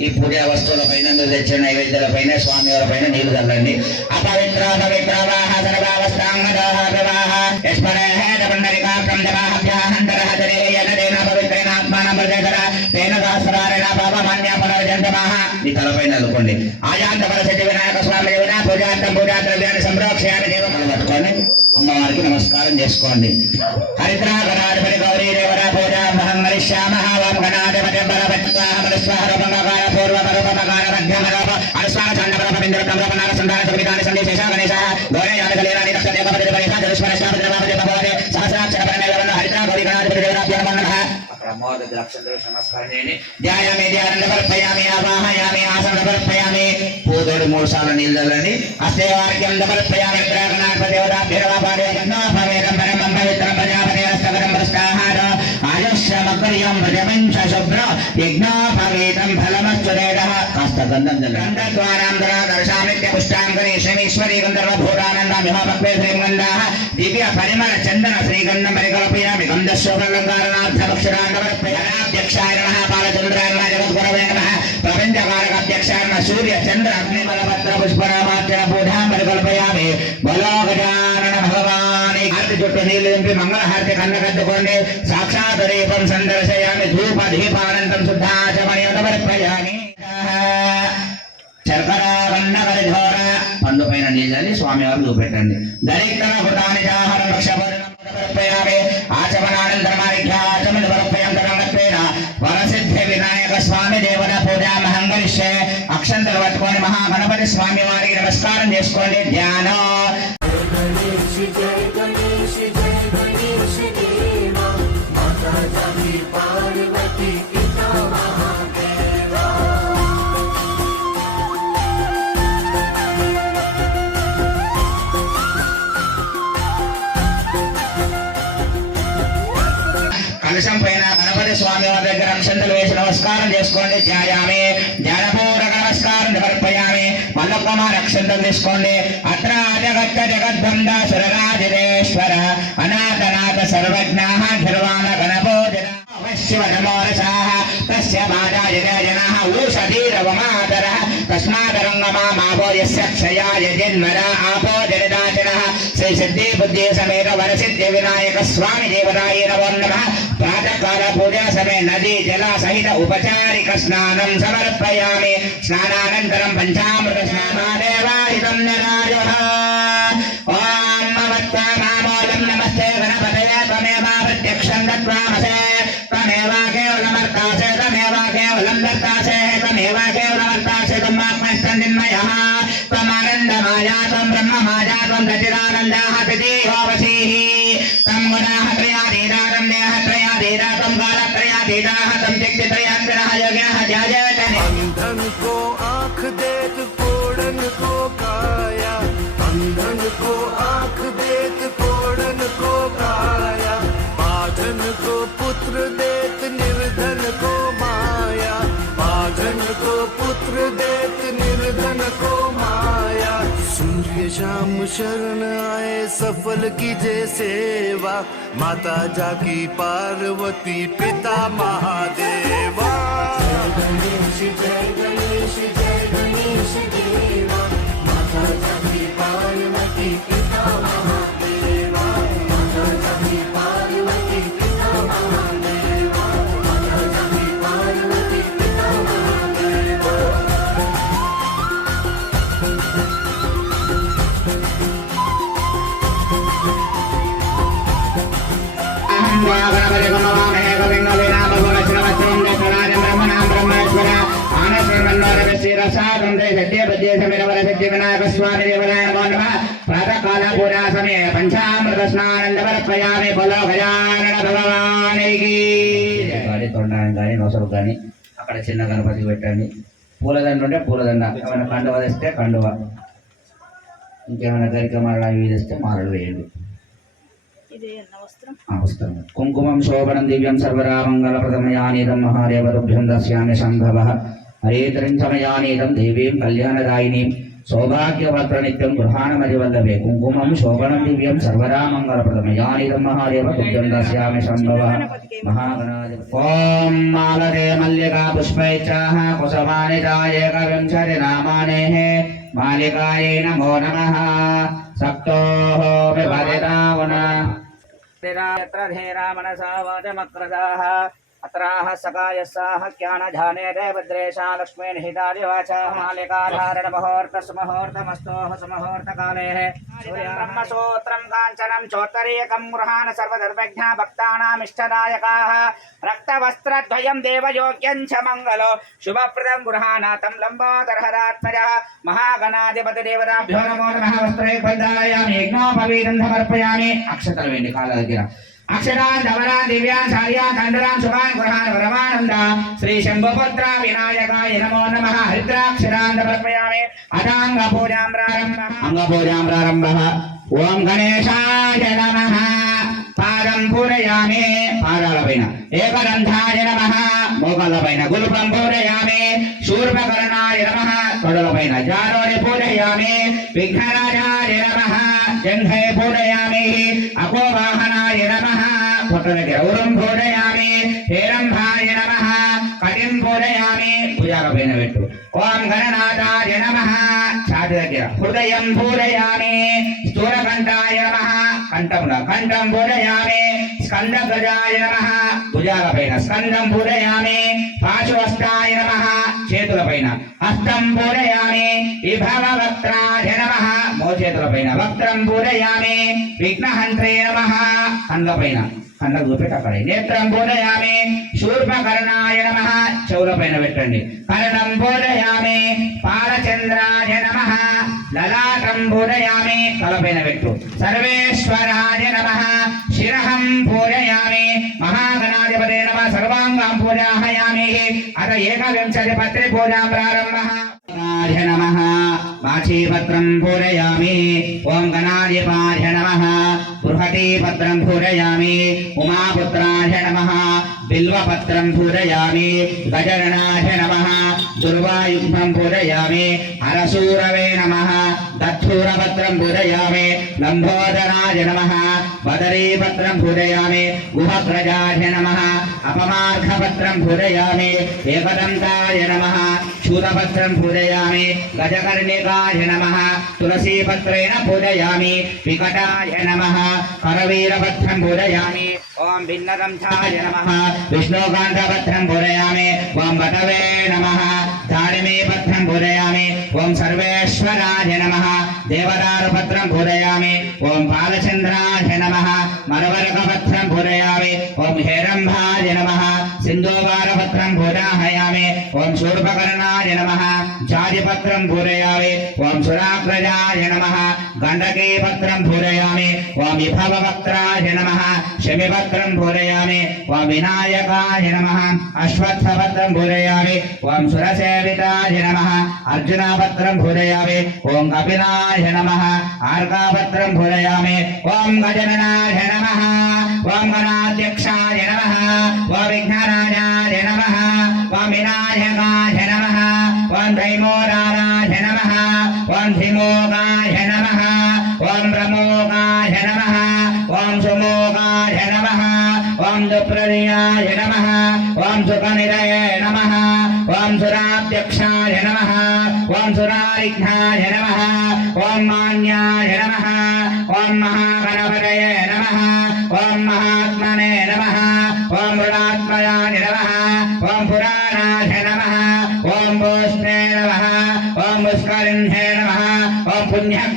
ఈ పూజా వస్తువుల పైన తెచ్చిన నైవేద్యాల పైన స్వామి పైన నీళ్ళు చల్లండి. అపవిత్ర పవిత్ర వాహ సర్వావస్థాంగదాహ వివాహ యస్మరేహ పుండరికాకం ప్రజేతర తేన సహస్రారేణ పాపమాన్య పునర్జంతమాహ. ఈ తలపైన అనుకోండి ఆయాంత వినాయక స్వామి దేవున పూజాంతం పూజా ద్రవ్యాన్ని సంప్రోక్షయాన్ని దేవతలు పట్టుకోండి. అమ్మవారికి నమస్కారం చేసుకోండి. హరిద్రా గౌరీ దేవర పూజా మహం మరిష్యామ అక్కడ అమ్మవారి నమస్కారం చేయండి ధ్యాయామి ధ్యానం సమర్పయామి ఆవాహయామి ఆసన సమర్పయామి. పూతోడు మూడు సార్లు నీళ్ళు చల్లండి అస్తే వాక్యం సమర్పయామి గ్రహణాధిపతి దేవతాభ్యరవాపాడే மத்வரியம் பிரஜபஞ்சசுப்ர யஜ்ஞாபவேதம் ஃபலமஸ்வரேதः கண்டத்வாராந்தரா தர்சாமித்ய புஷ்டாங்கரே சமீஸ்வரி கந்தர்வபூரானந்தாம் யுமாபக்வே ஸ்ரீமந்தாः திவ்ய பரிமள சந்தன ஸ்ரீகண்டம் பரிகல்பயாமி கந்தஸ்வகலங்காரணார்த்தபக்ஷுராண்டவர்பயனாத்யக்ஷாயணः பாலச்சந்திராயணா ஜெகத்குரவே நமः பிரபஞ்சகாரகாத்யக்ஷாயண சூரிய சந்திர அக்னிமலபத்ர புஷ்பராமாத்திர பூடாம் பரிகல்பயாமி பலோகஜா చుట్టూ నీళ్ళు నింపి మంగళహారతి కన్నకద్దుకోండి సాక్షాత్ దీపం సందర్శయామి ధూప దీపానంతం శుద్ధాచమణి సమర్పయామి శర్కర వన్నకరి పండు పైన నీళ్ళని స్వామివారు చూపెట్టండి దరిద్ర హృతాని జాహర సమర్పయామి ఆచమనానంతరమారిఘ్యాచమని సమర్పయంతరంగత్వేన వరసిద్ధి వినాయక స్వామి దేవత పూజా మహంగరిష్యే అక్షంతలు పట్టుకొని మహాగణపతి స్వామి వారికి నమస్కారం చేసుకోండి ధ్యానం కలశం పైన గణపతి స్వామి వారి దగ్గర అంశంతలు వేసి నమస్కారం చేసుకోండి ధ్యాయామి ధ్యానపూర్వక నమస్కారం సమర్పయామి మల్లకుమార్ అక్షంతలు తీసుకోండి అత్ర జగత్త జగద్బంధ సురరాజేశ్వర అనాథనాథ సర్వజ్ఞ ధర్వాణ గణపోజన శివ నమోరసాహ తస్య మాతా జన జనాః ఊషధీరవమాతరः తస్మాదరంగమామాపో యస్య క్షయాయ జన్మన ఆపో జనదాచనः శ్రీ సిద్ధి బుద్ధి సమేత వరసిద్ధి వినాయక స్వామి దేవతాయ నమో నమః ప్రాతకాల పూజా సమయ నదీ జల సహిత ఉపచారిక స్నానం సమర్పయామి స్నానానంతరం పంచామృత స్నానాదేవాహితం నిరాజః ఓం నమస్కారామోదం నమస్తే గణపతయ త్వమేవ ప్రత్యక్షం शरण आए सफल कीजे सेवा माता जा की पार्वती पिता महादेवा। ప్రాతకాల పూజా సమయ పంచామృత స్నానం సమర్పయామి బలో గజానన భగవానికి గాడి తొండానికి కానీ నొసరు కానీ అక్కడ చిన్న గణపతి పెట్టండి. పూలదండ ఉంటే పూలదండ. ఏమైనా కండువ తెస్తే కండువ. ఇంకేమైనా గరిక అవి తెస్తే మాలలు వేయండి. అవసరం కుంకుమం శోభనం దివ్యం సర్వరామంగళప్రదమయానీదం మహాదేవరుభ్యం దశ్యామి సంభవ హరేతరించమయానీతం దేవీం కళ్యాణదాయినీం సౌభాగ్యవక్రనిత్యం గృహాణమరివల్లభే కుంకుమం శోభనం దివ్యం సర్వదా మంగళప్రదమయానిదం మహాదేవ కుబ్జం దాస్యామి సంభవ మహాగణాధి ఓం మాలదే మల్లికా పుష్పైచాః కుసమాని దాయేక వింశతి నామానే మాలికాయై నమో నమః సక్తోః విభజితావన ధీరా మనసా వాచమక్రదాః అత్రాహ సకాయస్సాహ క్యాణధానేరే భద్రేశా లక్ష్మీనిహితాదివాచా మాలికాధారణ ముహూర్త సుముహూర్తమస్తోహ సుముహూర్తకాలే బ్రహ్మసూత్రం కాంచనం చోత్తరీయకం గృహాణ సర్వధర్మజ్ఞ భక్తానామిష్టదాయకాः రక్తవస్త్రద్వయం దేవయోగ్యం చ మంగళో శుభప్రదం గృహాణ తం లంబాధర్హరాత్మజ మహాగణాధిపతిదేవతాభ్యో నమో నమః వస్త్రే పందాయామి యజ్ఞోపవీరం సమర్పయామి అక్షతలు వెండి కాళ్ళ దగ్గర అక్షరాన్ ధవరాన్ దివ్యాన్ శార్యాన్ ఖండరాన్ శుభాన్ గృహాన్ పరమానంద శ్రీ శంభుపుత్ర వినాయకాయ నమో నమ. హరిద్రాక్షరాన్ సమర్పయామి. అదాంగ పూజాం ప్రారంభ. అంగ పూజాం ప్రారంభ. ఓం గణేశాయ నమ. పాదం పూరయామి. పాదాల పైన ఏకదంధాయ నమ. మోకాళ్ళ పైన గుల్పం పూరయామి. శూర్పకరణాయ నమ. తొడల పైన జారోని పూరయామి. విఘ్నరాజాయ నమ. జంఘే పూరయామి. అకోవాహనాయ నమ. పొట్టలకి ఔరం పూరయామి హేరంభాయ నమ కటిం పూజయామి భుజాల పైన పెట్టు. ఓం గణనాథాయ నమ. ఛాతి దగ్గర. హృదయం పూజయామి స్థూలకంఠాయ నమ కంఠమున కంఠం పూరయామి స్కంద గజాయ నమ. భుజాల పైన స్కందం పూరయామి పాశువస్తాయ నమ. చేతుల పైన హస్తం పూరయామి విభవ వక్త్రాయ నమ. మోచేతుల పైన వక్త్రం పూరయామి విఘ్నహంత్రే నమ. కండ్ల పైన కండ్ల చూపెట్టి అక్కడ నేత్రం పూరయామి శూర్పకర్ణాయ నమ. చెవుల పైన పెట్టండి. కర్ణం పూరయామి పాద లలాటం పూరయామి తలపైన పెట్టు సర్వేశ్వరాయ నమ శిరహం పూరయామి మహాగణాధిపతే నమ సర్వాంగం పూజాహయామి అత ఏకవింశతి పత్రి పూజా ప్రారంభ నమ మాచీపత్రం పూరయామి ఓం గణాధిపాయ నమ బృహతీపత్రం పూరయామి ఉమాపుత్రాయ నమ బిల్వపత్రం పూరయామి గజగణాయ నమ దుర్వాయుగ్మం పూరయామి హరసూరవే నమ దత్తూరపత్రం పూరయామి లంబోదరాయ నమ బదరీపత్రం పూరయామి గుహగ్రజాయ నమ అపమార్ఘపత్రం పూరయామి ఏకదంతాయ నమ శూలపత్రం పూజయామి గజకర్ణికాయ నమ తులసీపత్రేణ పూజయామి వికటాయ నమ కరవీరపత్రం పూజయామి ఓం భిన్నదంతాయ నమ విష్ణుకాంతపత్రం పూజయామి ఓం బటవే నమ దారిమీపత్రం పూజయామి ఓం సర్వేశ్వరాయ నమ దేవదారుపత్రం పూరయామి ఓం బాలచంద్రాయ నమ. మరవరకపత్రం పూరయామి ఓం హేరంభాయ నమ. సింధోవారపత్రం పూరాహయామి ఓం శూర్పకర్ణాయ నమ. జాతిపత్రం పూరయామి ఓం సురాగ్రజాయ నమ గండకీపత్రం పూరయామి ఓం విభవపత్రాయ నమ శమిపత్రం పూరయామి ఓం వినాయకాయ నమ అశ్వత్థపత్రం పూరయామి ఓం సురసేవితాయ నమ అర్జునాపత్రం పూరయామి ఓం కపిలాయ నమ ఆర్కాపత్రం పూరయామి ఓం గజననాయ నమ ఓం గణాధ్యక్షాయ నమ ఓం విఘ్నరాజాయ నమ ఓం వినాయకాయ నమ ఓం ధైమోదారాయ నమ. ఓం ధిమోగాయ నమ. ఓం రమోగాయ నమ. ఓం సుమోగాయ నమ. ఓం దుప్రదియాయ నమ. ఓం సుఖనిదయ నమ. ఓం సురాధ్యక్షాయ నమ. ఓం సురారిఘ్నాయ నమ. ఓం మాన్యాయ నమ. ఓం మహాగణపతయ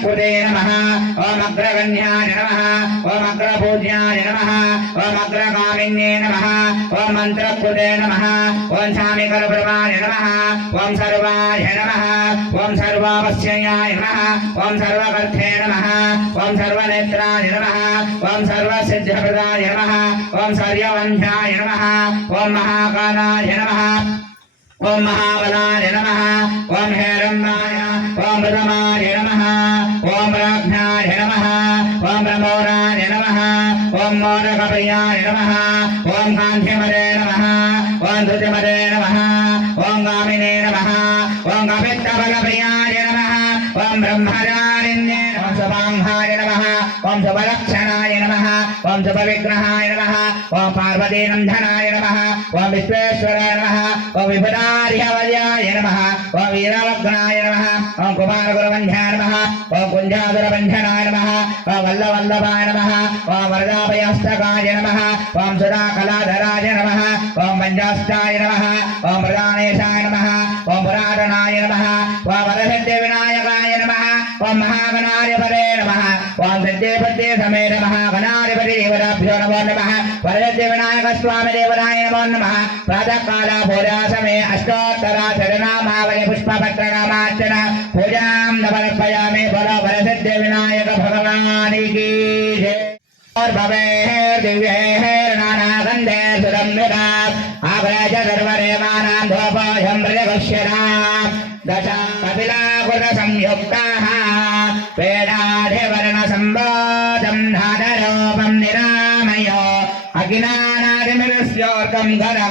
పుణ్యకృతే నమ ఓం అగ్రగణ్యాయ నమ ఓం అగ్రపూజ్యాయ నమ ఓం అగ్రగామిన్యే నమ ఓం మంత్రకృతే నమ ఓం శామికరప్రభాయ నమ ఓం సర్వాయ నమ ఓం సర్వావశ్యయాయ నమ ఓం సర్వకర్థే నమ ఓం సర్వనేత్రాయ నమ ఓం సర్వసిద్ధ్యప్రదాయ నమ ఓం సర్యవంధ్యాయ నమ ఓం మహాకాలాయ నమ ఓం మహాబలాయ నమ ఓం హేరంబాయ ఓం ప్రథమాయ నమ ఓం మోనకప్రియాయ నమ. ఓం కాంధ్యమరే నమ. ఓం ధృతిమరే నమ. ఓం గామినే నమ. ఓం కపిత్తవలప్రియాయ నమ. ఓం బ్రహ్మచారిణ్యే నమ. శుభాంహాయ నమ. ఓం శుభలక్షణ ఓం శుభ విగ్రహాయ నమ ఓం పార్వతీ నందనాయ నమ ఓం విశ్వేశ్వరాయ నమ ఓం విభుదార్యవల్యాయ నమ ఓం వీరాలగ్నాయ నమ ఓం కుమారగురవంధ్యాయ నమ ఓం కుంజాదురబంధనాయ నమ ఓం వల్లవల్లభాయ నమ ఓం వరదాభయస్తకాయ నమ ఓం సుధాకళాధరాయ నమ ఓం పంచాష్టాయ నమ ఓం ప్రధానేశాయ నమ ఓం పురాతనాయ నమ ఓం మహాగణాధిపతి దేవతాభ్యో నమో నమ వరసిద్ధి వినాయక స్వామి దేవతాయ నమో నమ ప్రాతకాల పూజా సమయ అష్టోత్తర శరణామావళి పుష్పపత్ర నామార్చన పూజాం నమర్పయామి బలో వరసిద్ధి వినాయక భగవానికి జయ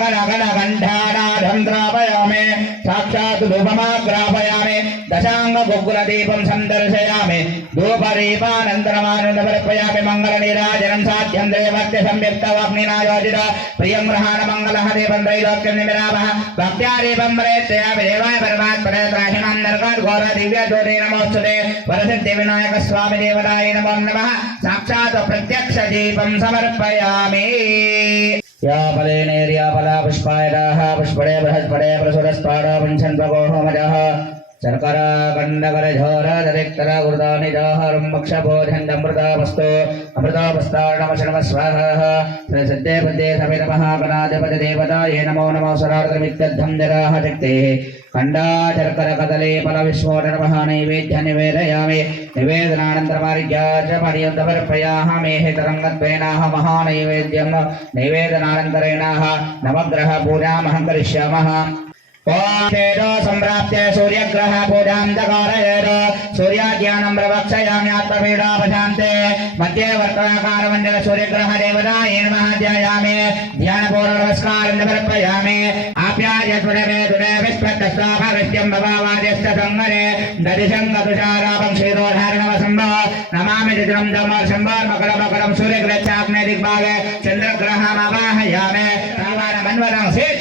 घनघनघनघण्ठानाथं द्रापयामि साक्षात् धूपमाग्रापयामि दशाङ्गगोकुलदीपं सन्दर्शयामि धूपदीपानन्तरमानन्दमर्पयामि मङ्गलनीराजनं साध्यं देवस्य संयुक्तवाग्निना योजित प्रियं ग्रहाणमङ्गलः देवं त्रैलोक्यं निमिरामः भक्त्या देवं प्रयच्छयामि देवाय परमात्मने त्राहिमां नरकात् घोर दिव्यज्योति नमोस्तुते वरसिद्धिविनायक देवताय नमो नमः साक्षात् प्रत्यक्षदीपं समर्पयामि या बलेनेर्या बला पुष्पायदाः पुष्पडे बृहस्पडे प्रसुरस्पाडा पञ्चन्वगो होमजः శర్కరాకండకరఘోరాదరిక్తరావృతానిజాహారంభక్షభోజండమృతాపస్తో అమృతాపస్తాడమశనమస్వాహ సద్దే పద్దే సమిత మహాగణాధిపతి దేవతాయే నమో నమో సరార్థమిత్యర్థం జరాహ శక్తే ఖండాచర్కరకదలే ఫల విశ్వోటనమః నైవేద్య నివేదయామి నివేదనానంతరమార్గ్యాచ పర్యంతపరప్రయాహమేహ తరంగత్వేనాహ మహానైవేద్యం నైవేదనానంతరేణాహ నవగ్రహ పూజామహం కరిష్యామः सम्प्राप्य सूर्यग्रह पूजां दकारयेत् सूर्याज्ञानं प्रवक्षयाम्यात्मपीडापशान्ते मध्ये वर्तनाकारमण्डल सूर्यग्रह देवताये नमः ध्यायामि। ध्यानपूर्वनमस्कारं समर्पयामि। आप्यायस्मृणे दुरे विस्मत्तस्वाभाविष्यं भवावाद्यश्च सङ्गने दधिसङ्गतुषारापं क्षीरोधारणवसम्भव नमामि चित्रं दमसम्भामकरमकरं सूर्यग्रहचाग्ने दिग्भागे। चन्द्रग्रहमावाहयामि। तावानमन्वरं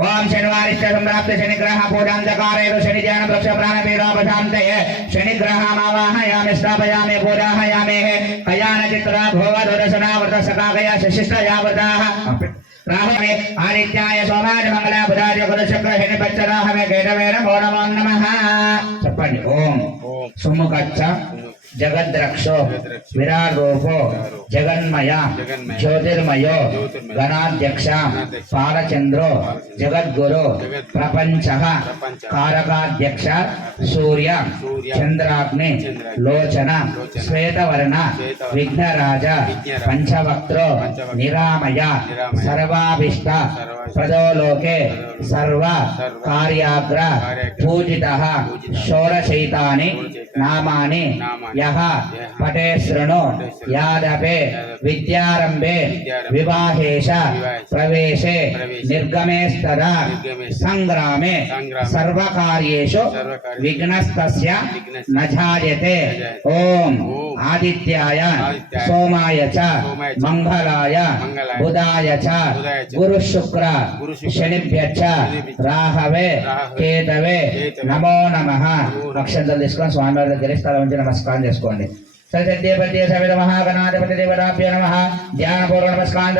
ओम शनिवारिश्च सम्प्राप्त शनिग्रह पूजां चकारेतु शनिज्ञान वृक्ष प्राणपीडापशान्तये शनिग्रहमावाहयामि स्थापयामि पूजाहयामि कयान चित्रा भोगदुरसनावृत सकाकया शशिष्टयावृताः राहवे आदित्याय सोमाय मंगला बुधाय गुरुशुक्र शनि पच्चराहवे केतवे नमो नमो नमः చెప్పండి ఓం సుముఖచ్చ जगद्रक्षो विराट जगन्मय ज्योतिर्मयो गणाध्यक्ष पालचंद्रो जगद्गुरो प्रपंच कारकाध्यक्ष सूर्य चंद्राग्नि लोचन श्वेतवर्ण विघ्नराज पंचवक्त्रो निरामय सर्वाभिष्ट प्रदो सर्व कार्याग्र पूजिता षोडशैतानि नामानि यहा पटे श्रृणु यादपे विद्यारंभे विवाहेश प्रवेशे निर्गमे स्तदा संग्रामे सर्वकार्येषु विघ्नस्तस्य न जायते। ओम आदित्याय। सोमाय च। मंगलाय बुधाय च। गुरुशुक्र। शनिभ्यश्च राहवे। केतवे। नमो नमः। पक्षं दल स्वामी। దగ్గర స్థలం ఉంచి నమస్కారం చేసుకోండి. సత్యపతి నమ. ధ్యానపూర్వ నమస్కారం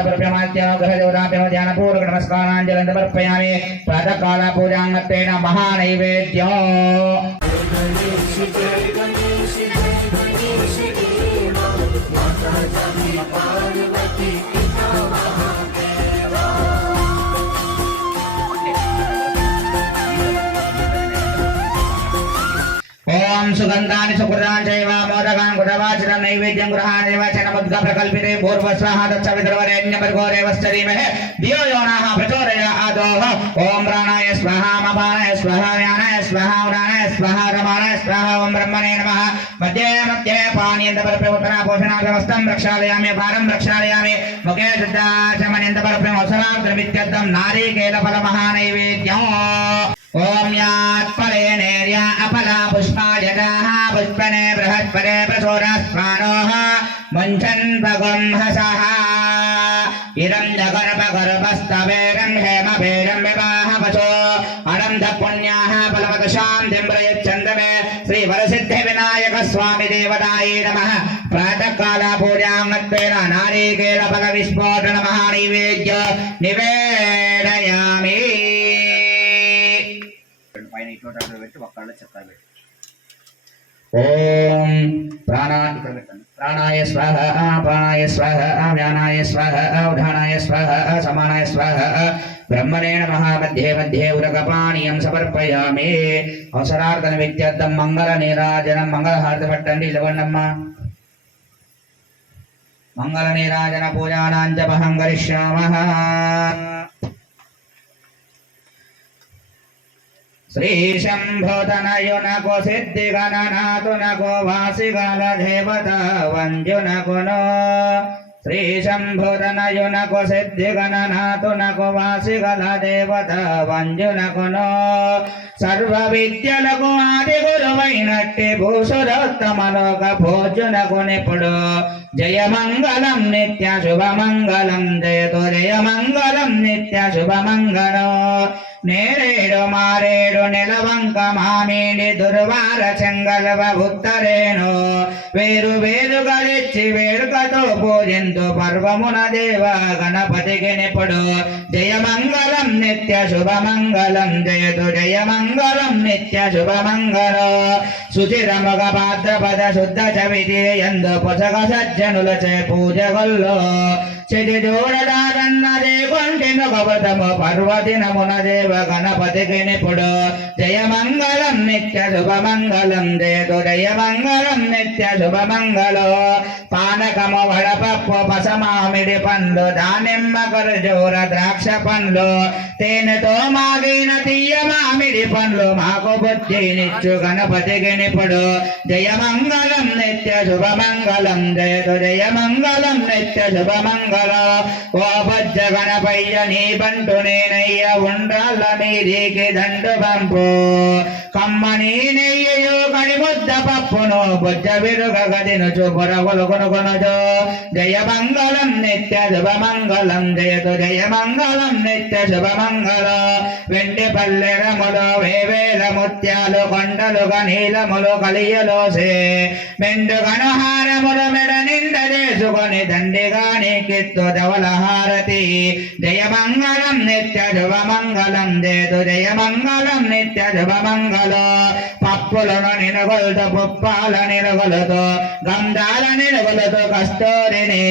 ధ్యానపూర్వక నమస్కారాంజలి సమర్పయామి. ప్రాతకాల పూజాంగత్వేన మహానైవేద్యం. ఓం సుగంధాని సుకృతాన్ చైవ మోదకాన్ కృతవాచన నైవేద్యం గృహాణి వచనముద్గ ప్రకల్పితే పూర్వస్వః తచ్చవితుర్వరేణ్యపర్గోరేవస్తరీమహే ధియో యోనాః ప్రచోదయాదోః ఓం ప్రాణాయ స్వాహ మపానాయ స్వాహ వ్యానాయ స్వాహ ఉదానాయ స్వాహ రమాణాయ స్వాహ ఓం బ్రహ్మణే నమః మధ్యే మధ్యే పానీయంతపరప్రవర్తన పోషణాగ్రవస్తం రక్షాలయామి భారం రక్షాలయామి ముఖే శుద్ధాచమనియంతపరప్రమ అవసరాగ్రమిత్యర్థం నారీకేల ఫల మహానైవేద్యం ఓం యాత్పరే నేర్యా అఫలా పుష్పాయదాః పుష్పనే బృహత్పరే ప్రచోరస్మానోః ముంచన్ భగం హసః. ఇదం జగర్భగర్భస్తవేరం హేమభేరం వివాహవచో అనంద పుణ్యాః ఫలవదశాం దింబ్రయచ్చందమే శ్రీ వరసిద్ధి వినాయక స్వామి దేవతాయే నమ. ప్రాతకాల పూజాంగత్వేన నారీకేల ఫల విస్ఫోటన మహానైవేద్య నివేదయామి. పైన ఇటు పెట్టి ఒక్కళ్ళ చెప్తారు పెట్టి ఓం ప్రాణా ఇక్కడ పెట్టండి ప్రాణాయ స్వాహ ప్రాణాయ స్వాహ వ్యానాయ స్వాహ ఉధానాయ స్వాహ సమానాయ స్వాహ బ్రహ్మణే నమః మధ్యే మధ్యే ఉరగపానీయం సమర్పయామి. అవసరార్థన విద్యార్థం మంగళ నీరాజనం మంగళహారతి పట్టండి ఇలవండమ్మా మంగళ నీరాజన పూజానాం జపహం కరిష్యామ శ్రీ శంభోతనయునకు సిద్ధి గణనాథునకు వాసిగల దేవత వంజునకును శ్రీ శంభోతనయునకు సిద్ధి గణనాథునకు వాసిగల దేవత వంజునకును సర్వ విద్యలకు ఆది గురువైనట్టి భూసురోత్తమలోక భోజునకు నిపుడు జయమంగళం నిత్య శుభమంగళం జయతు జయమంగళం నిత్య శుభమంగళం నేరేడు మారేడు నెలవంక మామిడి దుర్వార చెంగల్వ ఉత్తరేను. వేరు వేరుగా తెచ్చి వేడుకతో పూజింతు పర్వమున దేవ గణపతికి నిపుడు. జయమంగళం నిత్య శుభమంగళం జయతు జయమంగళం నిత్య శుభమంగళం. సుచిరమగ భాద్రపద శుద్ధ చవితి ఎందు పొసగ సజ్జనులచే పూజ గొల్లో చెది చూడదారన్నదే భవతము పర్వదినమున దేవ గణపతికి నిపుడు జయమంగళం నిత్య శుభమంగళం జయతు జయమంగళం నిత్య శుభమంగళం పానకము వడపప్పు పసమామిడి పండ్లు దానిమ్మ ఖర్జూర ద్రాక్ష పండ్లు తేనెతో మాగిన తీయ మామిడి పండ్లు మాకు బుద్ధినిచ్చు గణపతికి నిపుడు జయమంగళం నిత్య శుభమంగళం జయతు జయమంగళం నిత్య శుభమంగళం ఓ బజ్జ గణపయ్య నీ బంటు నేనయ్య ఉండ్రాళ్ళ మీదికి దండు పంపు కమ్మని నెయ్యయో కడి ముద్ద పప్పును బుజ్జ విరుగ గదినుచు పొరగొలు కొనుకొనుచు జయ మంగళం నిత్య శుభ మంగళం జయతు జయ మంగళం నిత్య శుభ మంగళ వెండి పల్లెరములు వేవేల ముత్యాలు కొండలుగా నీలములు కలియలోసే మెండు గణహారములు మెడ నిండ చేసుకొని దండిగా నీకి ధవలహార హారతి జయ మంగళం నిత్య శుభమంగళం జయతు జయ మంగళం. నిత్య శుభమంగళ పప్పులను నినుగొలతో పుప్పాల నినుగొలతో గంధాల నినుగొలతో కస్తూరిని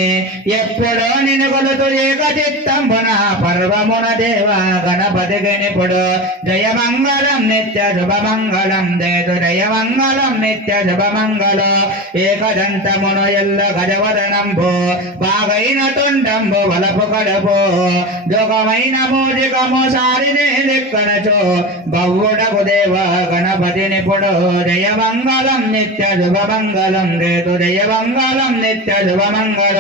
ఎప్పుడో నినుగొలతో ఏక చిత్తంబున పర్వమున దేవ గణపతికి నిపుడు జయ మంగళం నిత్య శుభమంగళం దేదు జయ మంగళం. నిత్య శుభమంగళ ఏకదంతమును ఎల్ల గజవదనంబు బాగైన తుండంబు వలపు కడపు జోగమైన మోజికము సారిని లెక్కనచో బవ్వుడకు దేవ గణపతి నిపుడు జయ మంగళం నిత్య శుభమంగళం రేతు. జయ మంగళం నిత్య శుభమంగళ.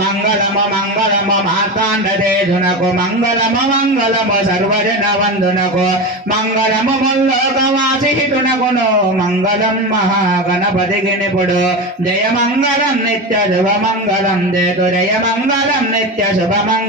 మంగళము మంగళము మార్తాండ తేజునకు మంగళము మంగళము సర్వజన వందునకు. మంగళము ముల్లోకవాసిహితునకును మంగళం మహాగణపతికి నిపుడు జయ మంగళం నిత్య శుభమంగళం జయతు జయ మంగళం నిత్య శుభమంగళం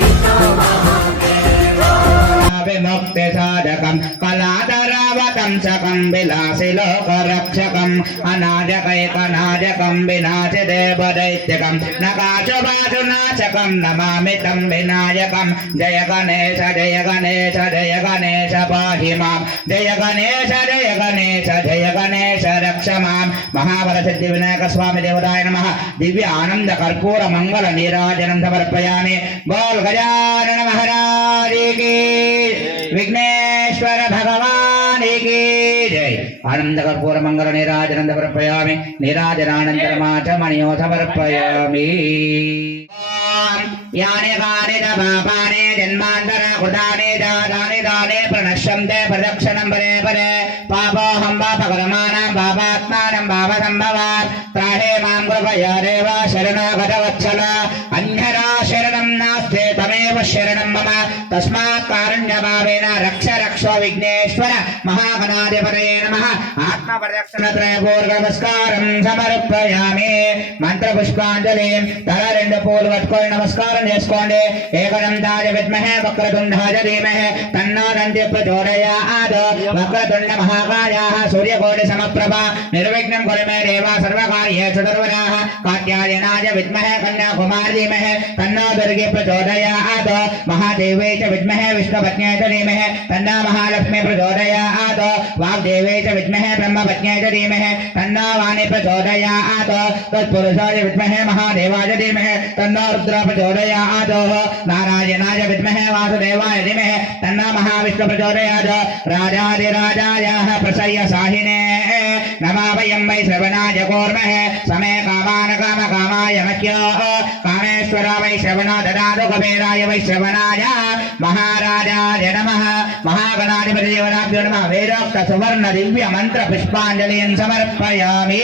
Palad వంచకం విలాసి లోకరక్షకం అనాజకైకనాజకం వినాశి దేవదైత్యకం నకాచుబాచు నాశకం నమామి తం వినాయకం జయ గణేశ జయ గణేశ జయ గణేశ పాహి మాం జయ గణేశ జయ గణేశ జయ గణేశ రక్ష మాం మహాబల సిద్ధి వినాయక స్వామి దేవతాయ నమ దివ్య ఆనంద కర్పూర మంగళ నీరాజనం సమర్పయామి బోల్ గజానన మహారాజకి విఘ్నేశ్వర భగవాన్ ఆనందకర్పూరమంగళ ఆనంద కర్పూర మంగళ నీరాజనం సమర్పయామి నీరాజనానంతరమాచమణియో సమర్పయామి యాని కాని పాపాని జన్మాంతర కృతాని జాతాని దాని ప్రణశ్యంతే ప్రదక్షిణం పరే పరే పాపోహం పాపకర్మాణం పాపాత్మానం పాపసంభవాన్ త్రాహే మాం కృపయా దేవ శరణాగత వత్సల అన్యరా శరణం నాస్తే తమేవ మమ తస్మాత్ కారుణ్యభావేన రక్ష రక్షో విఘ్నేశ్వర మహాగణాధిపతయే నమ. ఆత్మ త్రయపూర్వ నమస్కారం సమర్పయామి. మంత్ర పుష్పాంజలి తల రెండు పూలు పట్టుకొని నమస్కారం చేసుకోండి. ఏకదంతాయ విద్మహే వక్రతుండాయ ధీమహే. తన్నో దంతి ప్రచోదయాత్. వక్రతుండ మహాకాయా. సూర్యకోటి సమప్రభ. నిర్విఘ్నం కురు దేవా సర్వకార్యే సర్వకార్యేషు సర్వదాః కాత్యాయనాయ విద్మహే కన్యాకుమారి ధీమహి. తన్నో దుర్గే ప్రచోదయాత్. మహాదేవే చ విద్మహే విష్ణుపత్న్యై చ ధీమహి తన్నో మహాలక్ష్మి ప్రచోదయాత్ వాగ్దేవే చ విద్మహే బ్రహ్మపత్న్యై చ ధీమహి తన్నో వాణి ప్రచోదయాత్ తత్పురుషాయ విద్మహే మహాదేవాయ ధీమహి తన్నో రుద్ర ప్రచోదయాత్ నారాయణాయ విద్మహే వాసుదేవాయ ధీమహి తన్నో మహావిష్ణు ప్రచోదయాత్ రాజాదిరాజాయ ప్రసయ్య సాహినే నమా వయం వై శ్రవణాయ కూర్మహే సమే కామాన కామ కామాయ మఖ్యో కామేశ్వర వై శ్రవణ దదాతు కబేరాయ వై శ్రవణాయ మహారాజాయ నమ. మహాగణాధిపతి దేవతాభ్యో వేదోక్త సువర్ణ దివ్య మంత్ర పుష్పాంజలిం సమర్పయామి.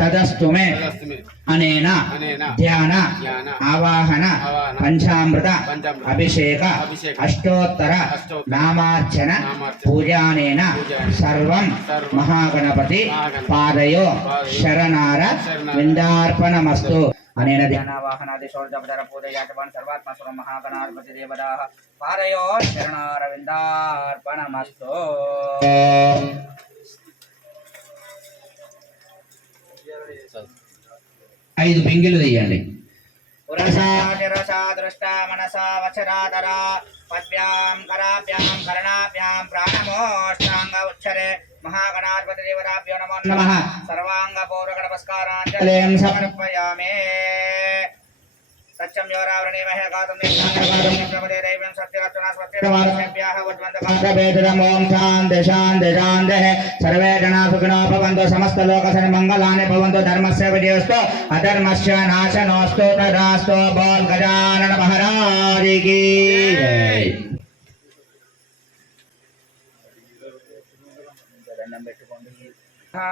తదస్తు మే. అనేన ధ్యాన ఆవాహన పంచామృత అభిషేక అష్టోత్తర నామార్చన పూజానేన సర్వం మహాగణపతి పాదయో శరణార విందార్పణమస్తు. అనేన ధ్యానావాహనాది షోడశపదర పూజయాచవాన్ సర్వాత్మస్వరం మహాగణాధిపతి దేవదాః పాదయో శరణార ఐదు పింగిలు తీయండి. మహాగణాధిపతి దేవతాభ్యో నమో నమః. సర్వాంగ పౌరగ నమస్కారాంజలిం సమర్పయామి. सत्यम योरावरणीमहे गौतमेश्वरैवं सत्यरचनास्वत्यभ्यः वद्वन्दकान्तभेदम् ॐ शान्ति शान्ति शान्तिः सर्वे जना सुखिनो भवन्तु समस्तलोकसनि मङ्गलानि भवन्तु, धर्मस्य विजयस्तु, अधर्मस्य नाशनोऽस्तु, तदास्तु, बोल् गजानन महाराज की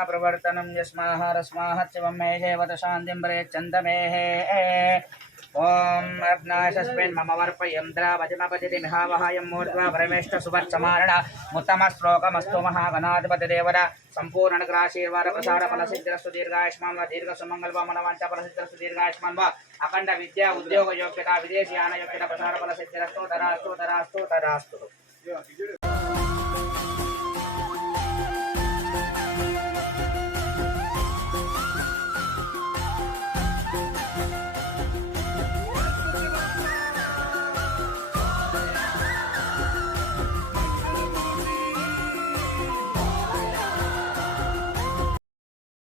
प्रवर्तनं यस्माः रस्माः शिवं मे हेवत शान्तिं प्रयच्छन्त मे ఓం అగ్నాశస్మిన్ మమ వర్పయం మూర్ధ్వా పరమేష్ట సువర్చమారణ. ముత్తమ శ్లోకమస్తు మహాగణాధిపతి దేవత. సంపూర్ణ గ్రాశీర్వాద ప్రసార ఫలసిద్ధిరస్తు దీర్ఘాయుష్మాన్ వా. దీర్ఘ సుమంగళ వా మనవంచ ఫలసిద్ధిరస్తు దీర్ఘాయుష్మాన్ వా. అఖండ విద్య ఉద్యోగ యోగ్యత విదేశీయాన యోగ్యత ప్రసార ఫలసిద్ధిరస్తు తరాస్తు తరాస్తు తరాస్తు.